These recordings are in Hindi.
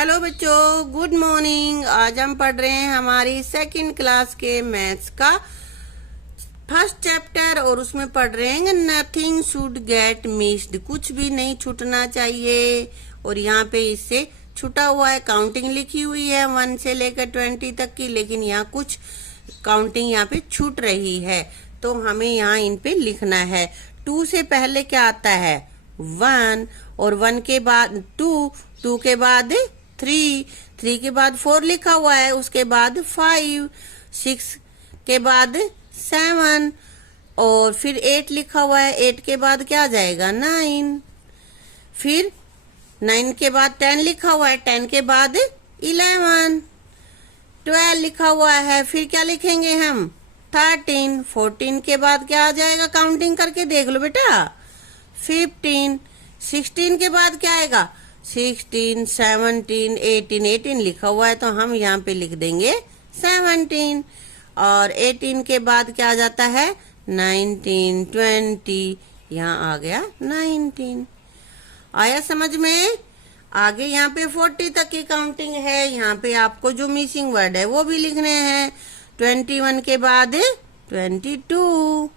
हेलो बच्चों, गुड मॉर्निंग। आज हम पढ़ रहे हैं हमारी सेकंड क्लास के मैथ्स का फर्स्ट चैप्टर और उसमें पढ़ रहे हैं नथिंग शुड गेट मिस्ड। कुछ भी नहीं छूटना चाहिए। और यहाँ पे इससे छूटा हुआ है, काउंटिंग लिखी हुई है 1 से लेकर 20 तक की, लेकिन यहाँ कुछ काउंटिंग यहाँ पे छूट रही है तो हमें यहाँ इन पे लिखना है। 2 से पहले क्या आता है? 1, और 1 के बाद 2, 2 के बाद 3, 3 के बाद 4 लिखा हुआ है, उसके बाद 5, 6 के बाद 7 और फिर 8 लिखा हुआ है। 8 के बाद क्या आ जाएगा? 9, फिर 9 के बाद 10 लिखा हुआ है, 10 के बाद 11, 12 लिखा हुआ है, फिर क्या लिखेंगे हम? 13, 14 के बाद क्या आ जाएगा? काउंटिंग करके देख लो बेटा। 15, 16 के बाद क्या आएगा? 16, 17, 18, 18 लिखा हुआ है तो हम यहाँ पे लिख देंगे 17। और 18 के बाद क्या आ जाता है? 19, 20, यहाँ आ गया 19। आया समझ में? आगे यहाँ पे 40 तक की काउंटिंग है। यहाँ पे आपको जो मिसिंग वर्ड है वो भी लिखने हैं। 21 के बाद 22,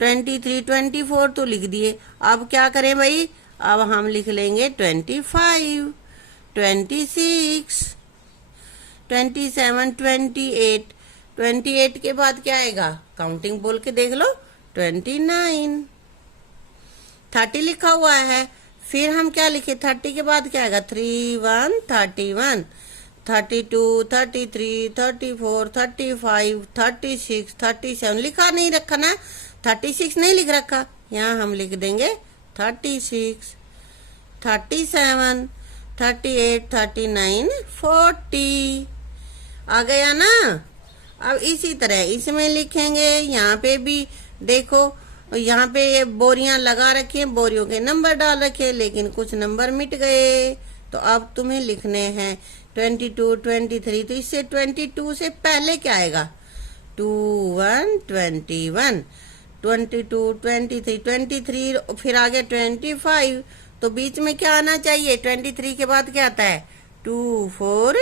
23, 24 तो लिख दिए। अब क्या करें भाई? अब हम लिख लेंगे 25, 26, 27, 28। 28 के बाद क्या आएगा? काउंटिंग बोल के देख लो। 29, 30 लिखा हुआ है, फिर हम क्या लिखे? 30 के बाद क्या आएगा? 31, 31, 32, 33, 34, 35, 36, 37 लिखा नहीं रखा ना, 36 नहीं लिख रखा, यहाँ हम लिख देंगे 36, 37, 38, 39, 40। आ गया ना? अब इसी तरह इसमें लिखेंगे। यहाँ पे भी देखो, यहाँ पे ये बोरियां लगा रखी हैं, बोरियों के नंबर डाल रखे, लेकिन कुछ नंबर मिट गए तो अब तुम्हें लिखने हैं 22, 23। तो इससे 22 से पहले क्या आएगा? 21, 21, 22, 23, 23, फिर आगे 25। तो बीच में क्या आना चाहिए? 23 के बाद क्या आता है? 2, 4,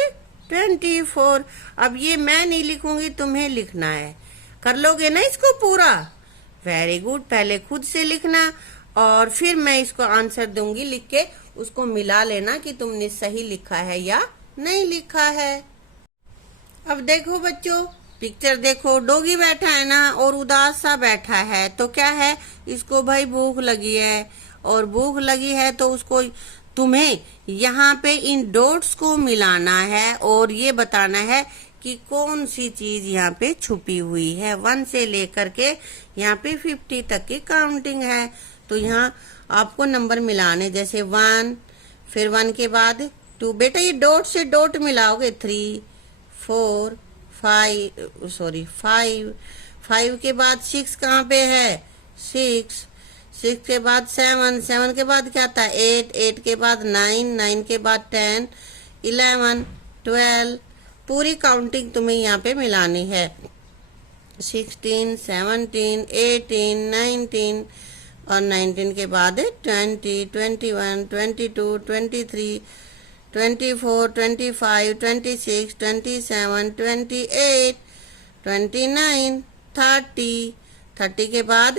24। अब ये मैं नहीं लिखूंगी, तुम्हें लिखना है। कर लोगे ना इसको पूरा? Very good. पहले खुद से लिखना और फिर मैं इसको आंसर दूंगी लिख के, उसको मिला लेना कि तुमने सही लिखा है या नहीं लिखा है। अब देखो बच्चों, पिक्चर देखो। डॉगी बैठा है ना और उदास सा बैठा है, तो क्या है? इसको भाई भूख लगी है, और भूख लगी है तो उसको तुम्हें यहाँ पे इन डॉट्स को मिलाना है और ये बताना है कि कौन सी चीज यहाँ पे छुपी हुई है। 1 से लेकर के यहाँ पे 50 तक की काउंटिंग है, तो यहाँ आपको नंबर मिलाने, जैसे 1, फिर 1 के बाद 2। बेटा ये डॉट से डॉट मिलाओगे। 3, 4, 5, 5 के बाद 6 कहाँ पे है? 6, 6 के बाद 7, 7 के बाद क्या था? 8, 8 के बाद 9, 9 के बाद 10, 11, 12। पूरी काउंटिंग तुम्हें यहाँ पे मिलानी है। 16, 17, 18, 19 और 19 के बाद 20, 21, 22, 23, 24, 25, 26, 27, 28, 29, 30, 30 के बाद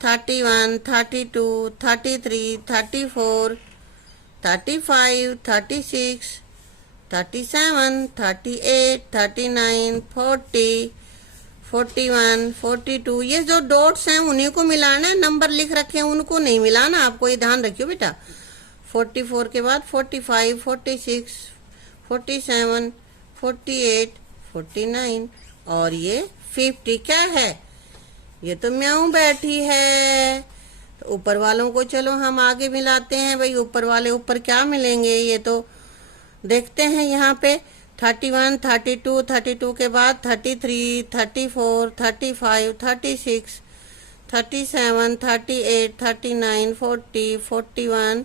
31, 32, 33, 34, 35, 36, 37, 38, 39, 40, 41, 42। ये जो डॉट्स हैं उन्हीं को मिलाना है, नंबर लिख रखे हैं उनको नहीं मिलाना। आपको ये ध्यान रखियो बेटा। 44 के बाद 45, 46, 47, 48, 49 और ये 50। क्या है? ये तो म्याऊं बैठी है। तो ऊपर वालों को चलो हम आगे मिलाते हैं भाई। ऊपर वाले ऊपर क्या मिलेंगे ये तो देखते हैं। यहाँ पे 31, 32, 32 के बाद 33, 34, 35, 36, 37, 38, 39, 40, 41,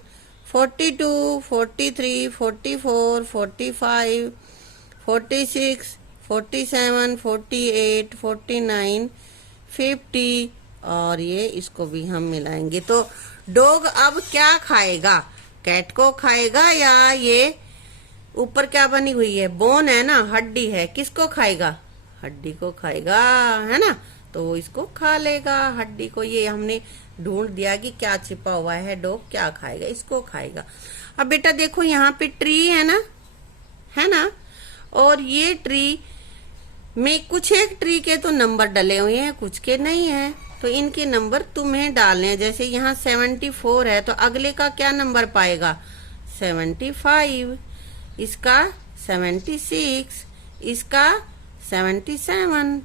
42, 43, 44, 45, 46, 47, 48, 49, 50 और ये इसको भी हम मिलाएंगे। तो डॉग अब क्या खाएगा? कैट को खाएगा या ये ऊपर क्या बनी हुई है, बोन है ना, हड्डी है, किसको खाएगा, हड्डी को खाएगा, है ना। तो वो इसको खा लेगा हड्डी को। ये हमने ढूंढ दिया कि क्या छिपा हुआ है, डॉग क्या खाएगा, इसको खाएगा। अब बेटा देखो यहाँ पे ट्री है ना, और ये ट्री में कुछ एक ट्री के तो नंबर डले हुए हैं, कुछ के नहीं है, तो इनके नंबर तुम्हें डालने हैं। जैसे यहाँ 74 है तो अगले का क्या नंबर पाएगा, 75, इसका 76, इसका 77,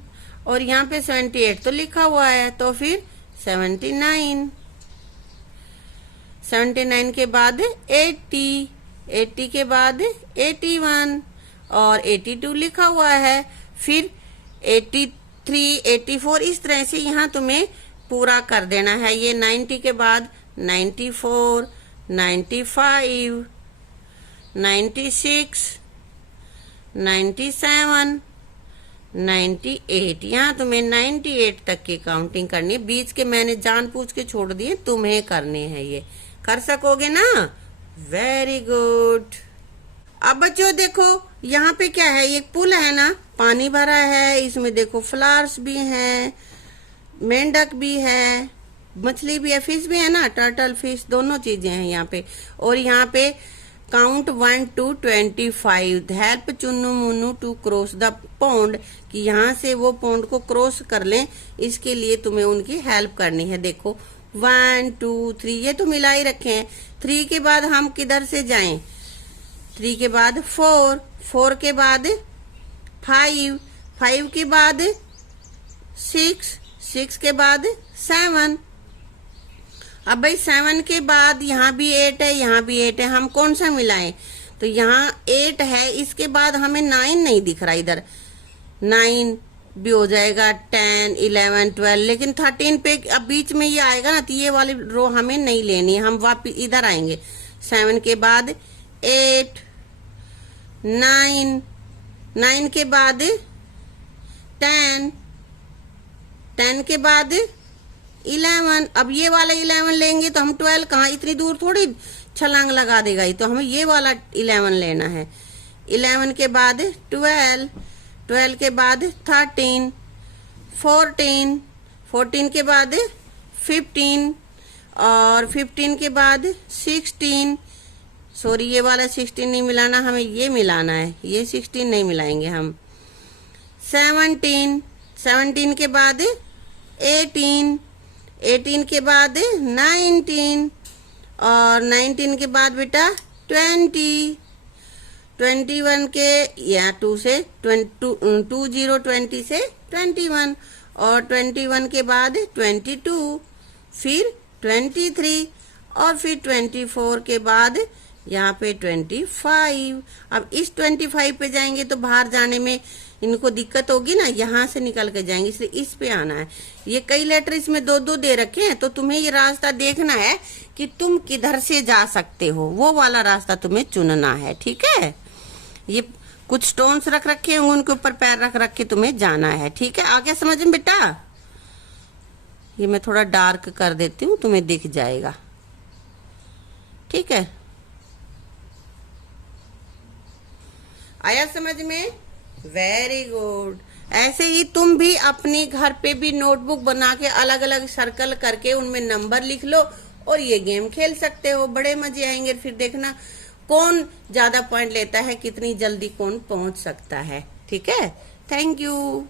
और यहाँ पे 78 तो लिखा हुआ है, तो फिर 79, 79 के बाद 80, 80 के बाद 81 और 82 लिखा हुआ है, फिर 83, 84, इस तरह से यहाँ तुम्हें पूरा कर देना है। ये 90 के बाद 94, 95, 96, 97, 98, यहाँ तुम्हें 98 तक की काउंटिंग करनी है। बीच के मैंने जानबूझ के छोड़ दिए, तुम्हें करने हैं। ये कर सकोगे ना, वेरी गुड। अब बच्चों देखो यहाँ पे क्या है, एक पुल है ना, पानी भरा है, इसमें देखो फ्लावर्स भी हैं, मेंढक भी है, मछली भी है, फिश भी है ना, टर्टल फिश, दोनों चीजें हैं यहाँ पे। और यहाँ पे count 1 to 25, help Chunnu Munnu to cross the pond, कि यहाँ से वो पॉन्ड को क्रॉस कर लें, इसके लिए तुम्हें उनकी हेल्प करनी है। देखो 1 2 3 ये तो मिला ही रखे हैं। 3 के बाद हम किधर से जाएं, 3 के बाद 4, 4 के बाद 5, 5 के बाद 6, 6 के बाद 7। अब भाई 7 के बाद यहाँ भी 8 है, यहाँ भी 8 है, हम कौन सा मिलाएं, तो यहाँ 8 है, इसके बाद हमें 9 नहीं दिख रहा, इधर 9 भी हो जाएगा, 10, 11, 12, लेकिन 13 पे अब बीच में ये आएगा ना, तो ये वाली रो हमें नहीं लेनी, हम वापिस इधर आएंगे। 7 के बाद 8, 9, 9 के बाद 10, 10 के बाद 11। अब ये वाला 11 लेंगे तो हम 12 कहाँ, इतनी दूर थोड़ी छलांग लगा देगा ये, तो हमें ये वाला 11 लेना है। 11 के बाद 12, 12 के बाद 13, 14, 14 के बाद 15 और 15 के बाद 16, सॉरी ये वाला 16 नहीं मिलाना, हमें ये मिलाना है, ये 16 नहीं मिलाएंगे हम। 17, 17 के बाद 18, 18 के बाद 19 और 19 के बाद बेटा 20, 21 के या 2 से 20 से 21 और 21 के बाद 22, फिर 23 और फिर 24 के बाद यहाँ पे 25। अब इस 25 पे जाएंगे तो बाहर जाने में इनको दिक्कत होगी ना, यहाँ से निकल के जाएंगे, इसलिए इस पे आना है। ये कई लेटर इसमें 2-2 दे रखे हैं, तो तुम्हें ये रास्ता देखना है कि तुम किधर से जा सकते हो, वो वाला रास्ता तुम्हें चुनना है, ठीक है। ये कुछ स्टोन्स रख रखे होंगे, उनके ऊपर पैर रख रख के तुम्हें जाना है, ठीक है। आगे समझ में बेटा, ये मैं थोड़ा डार्क कर देती हूँ, तुम्हें दिख जाएगा, ठीक है। आया समझ में, वेरी गुड। ऐसे ही तुम भी अपने घर पे भी नोटबुक बना के अलग अलग सर्कल करके उनमें नंबर लिख लो और ये गेम खेल सकते हो, बड़े मजे आएंगे। फिर देखना कौन ज्यादा पॉइंट लेता है, कितनी जल्दी कौन पहुंच सकता है, ठीक है। Thank you.